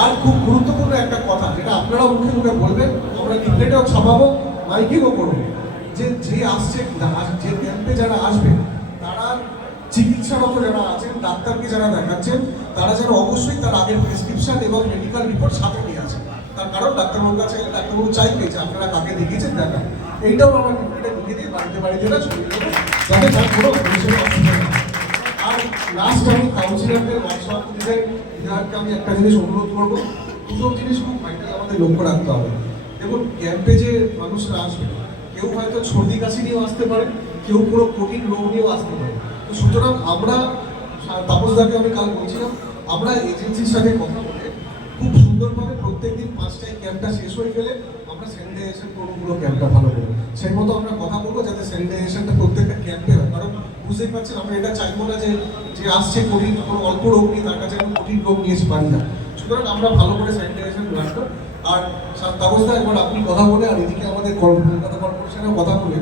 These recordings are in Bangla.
আর খুব গুরুত্বপূর্ণ একটা কথা, যেটা আপনারা মুখে মুখে বলবেন, আমরা লিফলেটেও ছাপাবো, মাইকিংও করব। যে যে আসছে, যে ক্যাম্পে যারা আসবে, তারা চিকিৎসারত যারা আছেন, ডাক্তারকে যারা দেখাচ্ছেন, তারা যেন অবশ্যই তার আগের প্রেসক্রিপশন এবং মেডিকেল রিপোর্ট সাথে নিয়ে আসেন তার কারণ ডাক্তারবাবুর কাছে ডাক্তারবাবু চাইবে যে আপনারা কাকে দেখিয়েছেন দেখা এইটাও আমরা লিফলেটে লিখে দিয়ে বাড়িতে বাড়িতে না দেবো, যাতে তার কোনো। আর লাস্ট আমি কাউন্সিলরদের সভাপতিদের বিধায়ককে আমি একটা জিনিস অনুরোধ দুটো জিনিস খুব আমাদের লক্ষ্য রাখতে হবে। ক্যাম্পে যে মানুষরা আসবে, কেউ হয়তো সর্দি কাশি নিয়েও আসতে পারে, কেউ পুরো কঠিন রোগ নিয়েও আসতে পারে। তো সুতরাং আমরা, তাপসদাকে আমি কাল বলছিলাম, আমরা এজেন্সির সাথে কথা বলে খুব সুন্দরভাবে প্রত্যেকদিন পাঁচটায় ক্যাম্পটা শেষ হয়ে গেলে আমরা স্যানিটাইজেশন করব, পুরো ক্যাম্পটা ভালো করে। সেই মতো আমরা কথা বলব, যাতে স্যানিটাইজেশনটা প্রত্যেকটা ক্যাম্পে বুঝতেই পারছেন, আমরা এটা চাইব না যে যে আসছে কঠিন, কোনো অল্প রোগ নিয়ে, তার কাছে কঠিন রোগ নিয়ে এসে পারি না। সুতরাং আমরা ভালো করে স্যানিটাইজেশন রাখব আর ব্যবস্থা একবার আপনি কথা বলে, আর এদিকে আমাদের কল- কলকাতা কর্পোরেশনের কথা বলে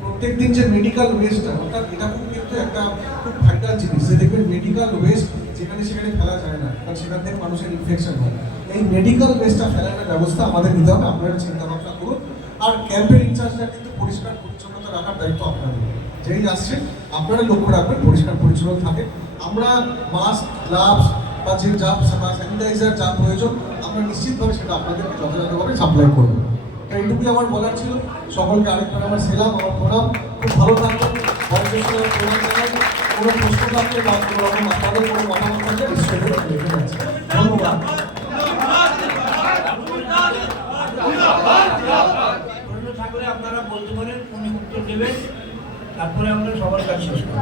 প্রত্যেক দিন যে মেডিকেল ওয়েস্টটা অর্থাৎ এটা খুব কিন্তু একটা খুব ভাইটাল জিনিস। যে দেখবেন মেডিকেল ওয়েস্ট যেখানে সেখানে ফেলা যায় না, কারণ সেখান থেকে মানুষের ইনফেকশন হয়। এই মেডিকেল ওয়েস্টটা ফেলানোর ব্যবস্থা আমাদের নিতে হবে, আপনারা চিন্তা ভাবনা করুন। আর ক্যাম্পের ইনচার্জটা কিন্তু পরিষ্কার পরিচ্ছন্নতা রাখার দায়িত্ব আপনাদের যেই আসছেন আপনারা লক্ষ্য রাখবেন, পরিষ্কার পরিচ্ছন্ন থাকে। আমরা মাস্ক গ্লাভস বা যে যা স্যানিটাইজার যা প্রয়োজন, আমরা নিশ্চিতভাবে সেটা আপনাদের যথাযথভাবে সাপ্লাই করব। এইটুকুই আমার বলার ছিল। সকলকে আরেকবার আমার সেলাম আমার প্রণাম। খুব ভালো থাকবেন। কোনো প্রশ্ন থাকলে বা কোনো রকম আপনাদের কোনো মতামত থাকলে নিশ্চয়ই লিখে যাচ্ছে ধন্যবাদ প্রশ্ন থাকলে আপনারা বলতে পারেন উনি উত্তর দেবেন। তারপরে আমরা সবার কাছে শেষ করব।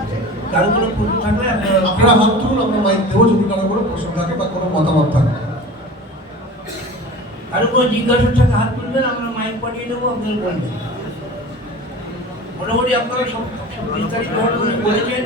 কারও কোনো প্রশ্ন থাকলে আপনারা হাত তুলুন আমরা মাইক দেবো যদি কারও কোনো প্রশ্ন থাকে বা কোনো মতামত থাকে। কারও কোনো জিজ্ঞাসা থাকে হাত তুলবেন আমরা মাইক পাঠিয়ে দেবো আপনারা বলবেন মোটামুটি আপনারা সব বিস্তারিতভাবে বলেছেন।